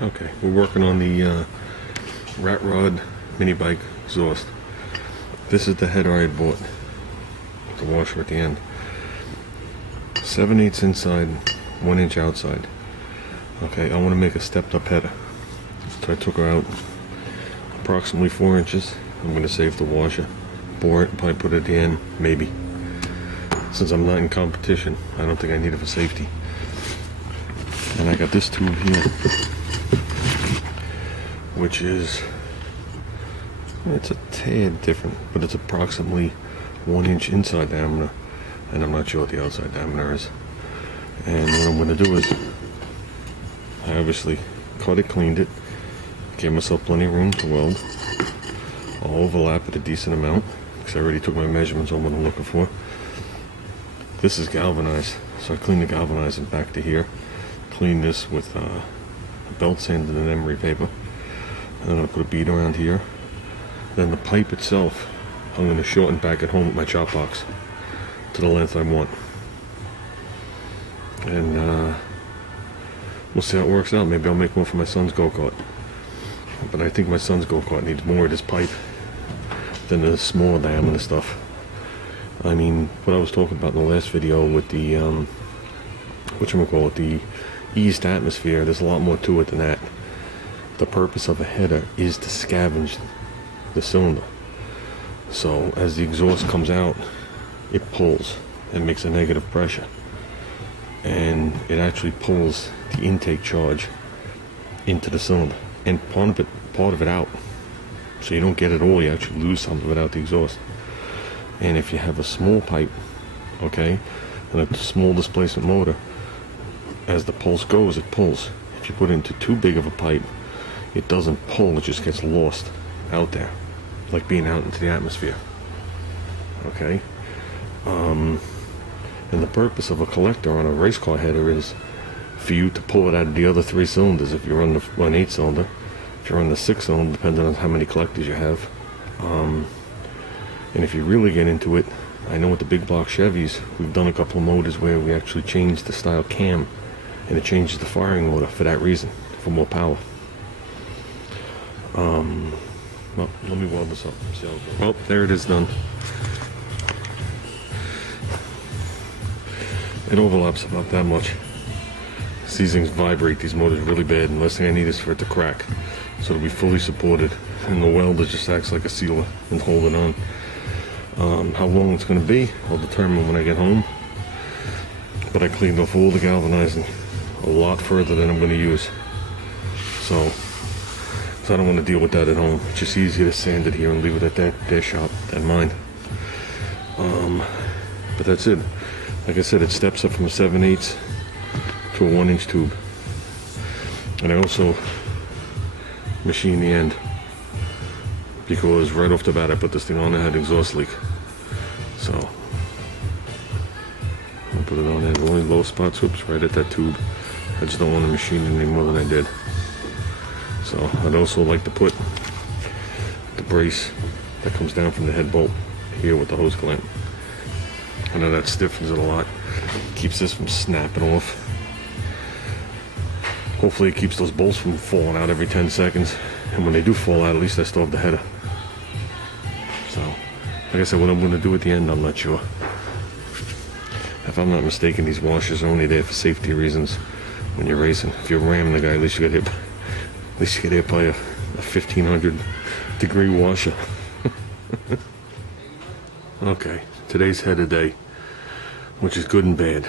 Okay, we're working on the rat rod mini bike exhaust. This is the header I had bought, the washer at the end. 7/8 inside, 1 inch outside. Okay, I want to make a stepped up header. So I took her out approximately 4 inches. I'm going to save the washer, bore it, probably put it at the end, maybe. Since I'm not in competition, I don't think I need it for safety. And I got this tube here, which is, it's a tad different, but it's approximately 1 inch inside diameter, and I'm not sure what the outside diameter is. And what I'm going to do is, I obviously cut it, cleaned it, gave myself plenty of room to weld. I'll overlap it a decent amount, because I already took my measurements on what I'm looking for. This is galvanized, so I cleaned the galvanizing back to here. Clean this with belt sand and emery paper. And then I'll put a bead around here. Then the pipe itself, I'm going to shorten back at home with my chop box to the length I want. And we'll see how it works out. Maybe I'll make one for my son's go-kart. But I think my son's go-kart needs more of this pipe than the small diameter stuff. I mean, what I was talking about in the last video with the whatchamacallit, the eased atmosphere, there's a lot more to it than that. The purpose of a header is to scavenge the cylinder. So as the exhaust comes out, it pulls and makes a negative pressure, and it actually pulls the intake charge into the cylinder and part of it out. So you don't get it all, you actually lose some of it out the exhaust. And if you have a small pipe, okay, and a small displacement motor, as the pulse goes, it pulls. If you put it into too big of a pipe, it doesn't pull, it just gets lost out there, like being out into the atmosphere. Okay? And the purpose of a collector on a race car header is for you to pull it out of the other 3 cylinders. If you're on the 1/8 cylinder, if you're on the 6 cylinder, depending on how many collectors you have. And if you really get into it, I know with the big block Chevys, we've done a couple of motors where we actually changed the style cam, and it changes the firing order for that reason, for more power. Well, let me weld this up and see how it goes. Well, there it is done. It overlaps about that much. These things vibrate, these motors, really bad, and the last thing I need is for it to crack. So it'll be fully supported, and the welder just acts like a sealer and hold it on. How long it's going to be, I'll determine when I get home. But I cleaned off all the galvanizing a lot further than I'm going to use. So I don't want to deal with that at home. It's just easier to sand it here and leave it at their shop than mine. But that's it. Like I said, it steps up from a 7/8 to a 1 inch tube. And I also machine the end, because right off the bat I put this thing on, it had an exhaust leak. So I put it on there. The only low spots, oops, right at that tube. I just don't want to machine it any more than I did. So I'd also like to put the brace that comes down from the head bolt here with the hose clamp. I know that stiffens it a lot, keeps this from snapping off. Hopefully it keeps those bolts from falling out every 10 seconds. And when they do fall out, at least I still have the header. So, like I said, what I'm going to do at the end, I'm not sure. If I'm not mistaken, these washers are only there for safety reasons when you're racing. If you're ramming the guy, at least you get hit by a 1500 degree washer. Okay, today's header day, which is good and bad.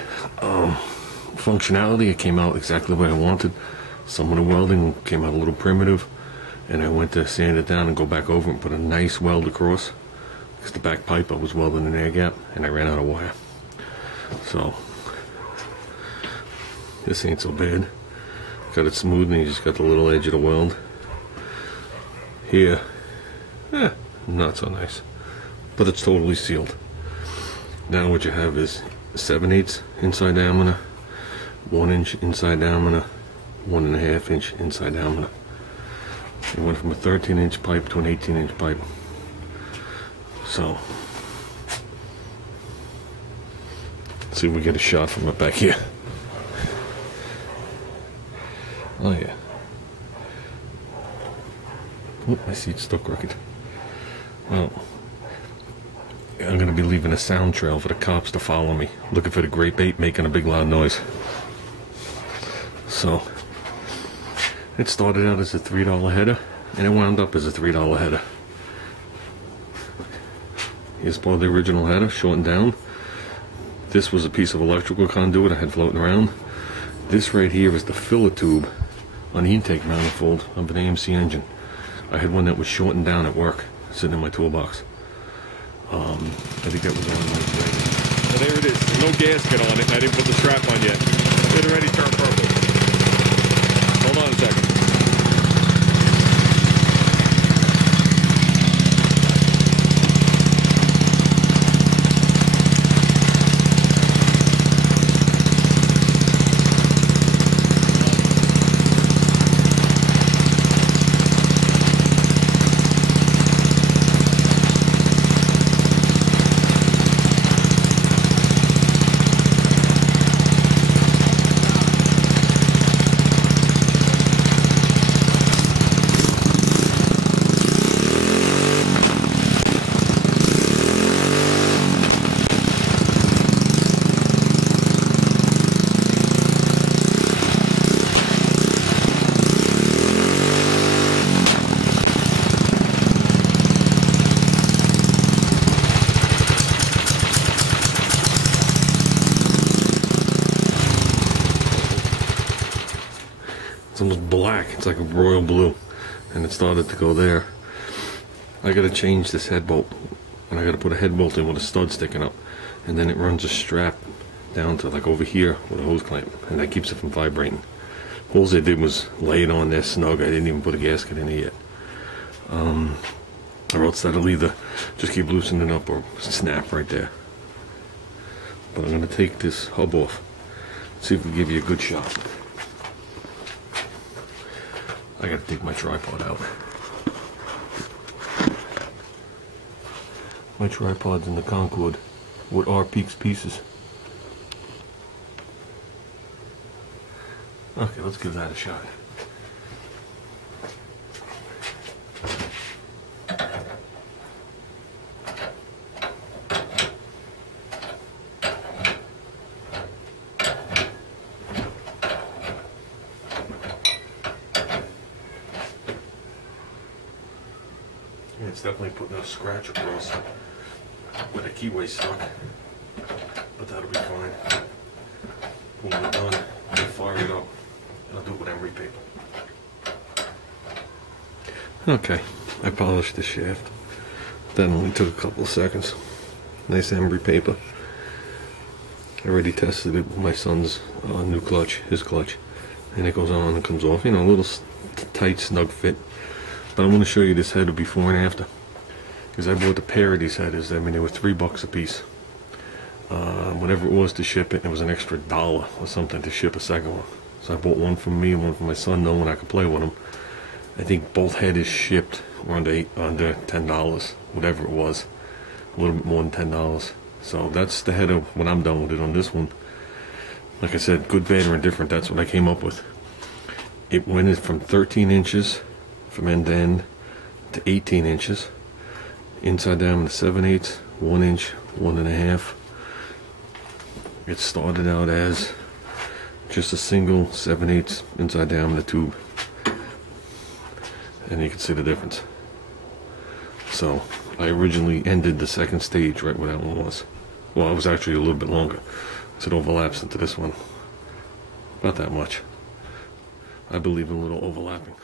Functionality, it came out exactly the way I wanted. Some of the welding came out a little primitive, and I went to sand it down and go back over and put a nice weld across, because the back pipe I was welding an air gap and I ran out of wire. So this ain't so bad. Got it smooth, and you just got the little edge of the weld here. Not so nice, but it's totally sealed. Now what you have is 7/8 inside diameter, 1 inch inside diameter, 1.5 inch inside diameter. It went from a 13-inch pipe to an 18-inch pipe. So let's see if we get a shot from it back here. Oh yeah, Oop, my seat's still crooked. Well, I'm going to be leaving a sound trail for the cops to follow me, looking for the great bait making a big loud noise. So, it started out as a $3 header, and it wound up as a $3 header. Here's part of the original header, shortened down. This was a piece of electrical conduit I had floating around. This right here is the filler tube on the intake manifold of an AMC engine. I had one that was shortened down at work, sitting in my toolbox. I think that was on my way. Well, there it is. There's no gasket on it, and I didn't put the strap on yet. It already turned purple. Hold on a second. It's almost black. It's like a royal blue, and it started to go there. I gotta change this head bolt, and I gotta put a head bolt in with a stud sticking up, and then it runs a strap down to like over here with a hose clamp, and that keeps it from vibrating. All I did was lay it on there snug. I didn't even put a gasket in it yet, or else that'll either just keep loosening up or snap right there. But I'm gonna take this hub off, see if we give you a good shot. I gotta take my tripod out. My tripod's in the Concord with R Peaks pieces. Okay, let's give that a shot. It's definitely putting a scratch across where the keyway stuck, but that'll be fine. When we're done, we'll fire it up, and I'll do it with emery paper. Okay, I polished the shaft. That only took a couple of seconds. Nice emery paper. I already tested it with my son's new clutch, his clutch, and it goes on and comes off. You know, a little tight, snug fit. But I'm going to show you this header before and after, because I bought a pair of these headers. I mean, they were $3 a piece. Whatever it was to ship it, it was an extra $1 or something to ship a second one. So I bought one for me and one for my son, knowing I could play with them. I think both headers shipped were under $10, whatever it was, a little bit more than $10. So that's the header when I'm done with it on this one. Like I said, good, bad, or indifferent. That's what I came up with. It went from 13 inches. From end to end to 18 inches, inside diameter 7/8, 1 inch, 1.5. It started out as just a single 7/8 inside diameter tube, and you can see the difference. So I originally ended the second stage right where that one was. Well, it was actually a little bit longer, so it overlaps into this one about that much. I believe in a little overlapping.